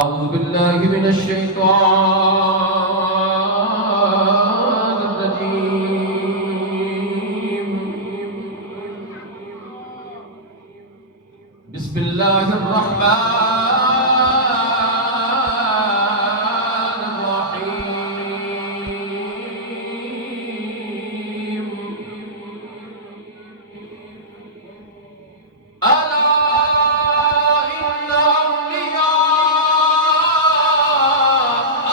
أعوذ بالله من الشيطان الرجيم. بسم الله الرحمن الرحيم. ألا إن أولياء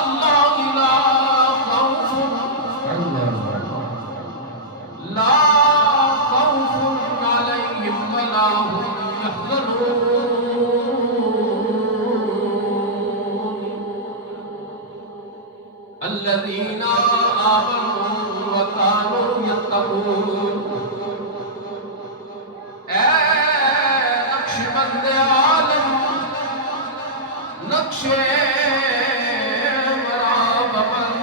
الله لا خوف عليهم ولا هم يحزنون الذين آمنوا وكانوا يتقون. اے نقشبند عالم، نقش مراببند،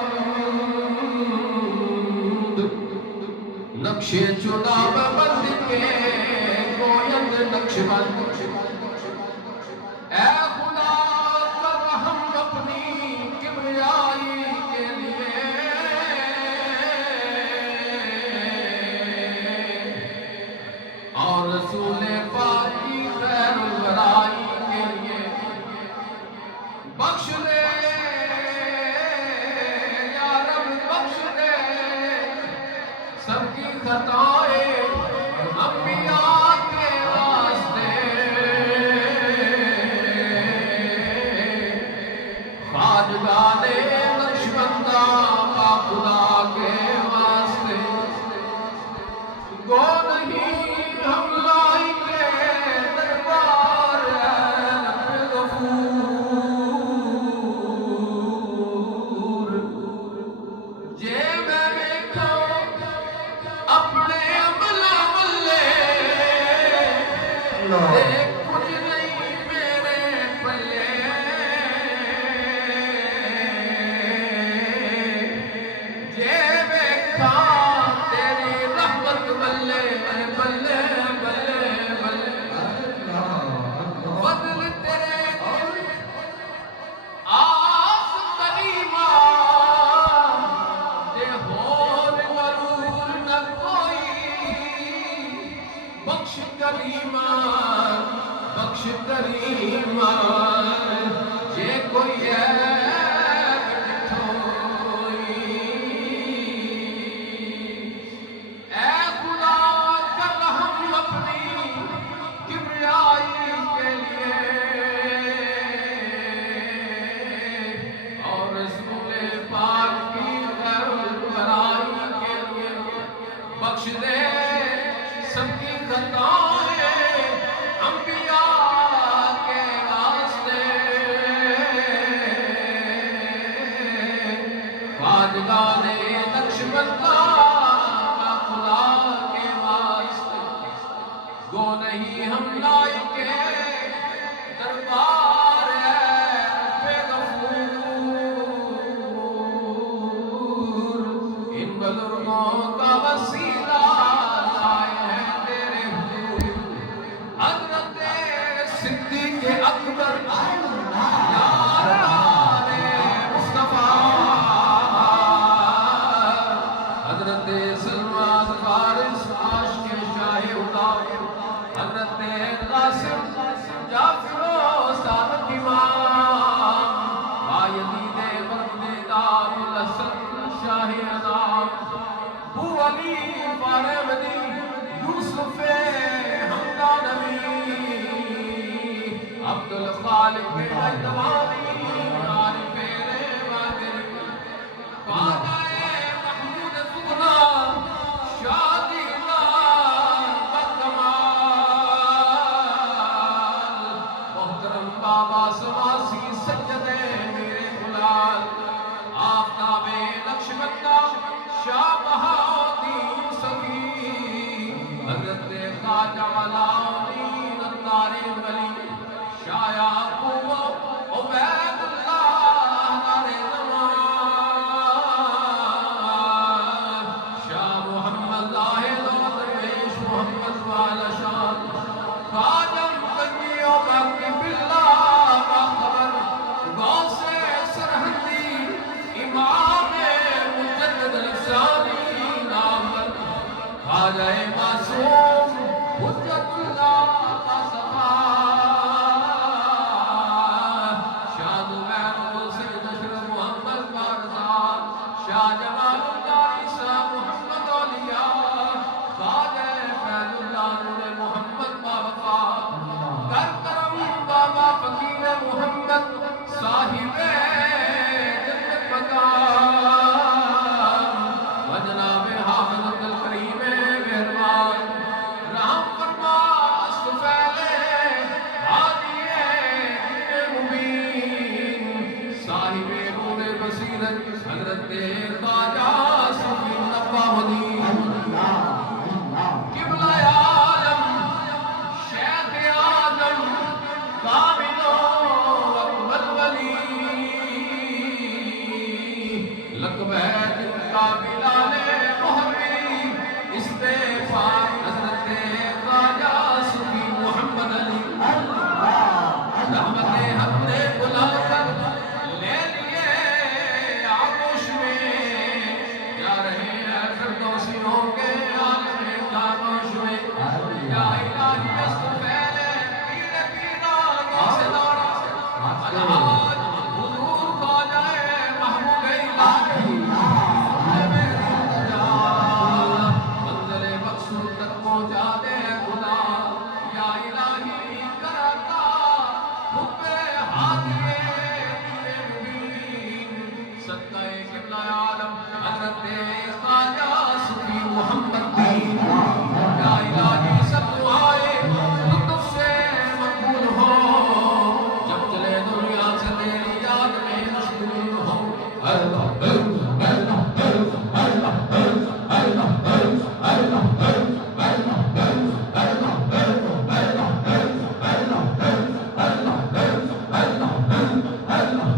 نقش چناب بند کے گویند نقشبند. اے خدا کر رحم اپنی کبریائی کے لیے، اور رسول پاک کی خیر الورائی کے لیے بخش دے یا رب، بخش دے سب کی خطائیں انبیاء کے واسطے. خواجگان نقشبندہ کا خدا کے واسطے گو نہیں ہم لائق دربار رب غفور. جے میں دیکھو اپنے عمل ملے، کچھ نہیں میرے پلے. جے دیکھا تیری رحمت بلے بلے بلے بلے، فضل تیرے آس کریمہ دے ہور غرور نہ کوئی. بخش کریمہ، بخش کریمہ، جے کوئی عیب ڈٹھوئی. اے خدا کر ہم اپنی کبریائی کے لیے، اور رسول پاک کی خیر الورائی کے لیے بخش دے سب کی خطائیں انبیاء کے واسطے. خواجگان نقشبندہ کا خدا کے واسطے گو نہیں ہم لائق دربار رب غفور. ان بزرگوں کا وسیلہ لائے ہیں تیرے حضور. حضرت صدیق اکبر یاران مصطفیٰ، حضرت سلمان فارس عاشق شاہ خدا، حضرت قاسم جعفر و صادق امام، بایزید بغداد ابوالحسن شاہ انام، بو علی فارمدی یوسف ہمدانوی، عبدالخالق اجدوانی عارف ریوادر، خواجہ محمود سغنا شادی کمال، محترم بابا سواسی سید میرے گلال، آفتاب نقشبندہ شاہ بہاؤدین صفی، حضرت خواجہ علاؤدین اتاری ولی، شاہ یعقوب عبید حضرت خواجہ صفی نقابدی قبلہ عالم شیخ آدم کامل و اکمل ولی لقبیت قابلان محوی استفاق حضرت خواجہ صفی محمد علی رحمت حق نے بلا کر لے لیے آغوش میں جا رہے ہیں فردوسیوں کے عالم خاموش میں یا الہی استفیل پیر پیرانی سے دارا الہاج حضور خواجہ محبوب الہی منزل مقصود تک پہنچا دے خدا یا الہی کراتا حب ہادیے دیوے مبین صدقہ قبلہ عالم حضرت خواجہ صفی محمد کی یا الہی سب دعائیں لطف سے مقبول ہو جب چلے دنیا سے تیری یاد میں مشغول ہو اللہ Allah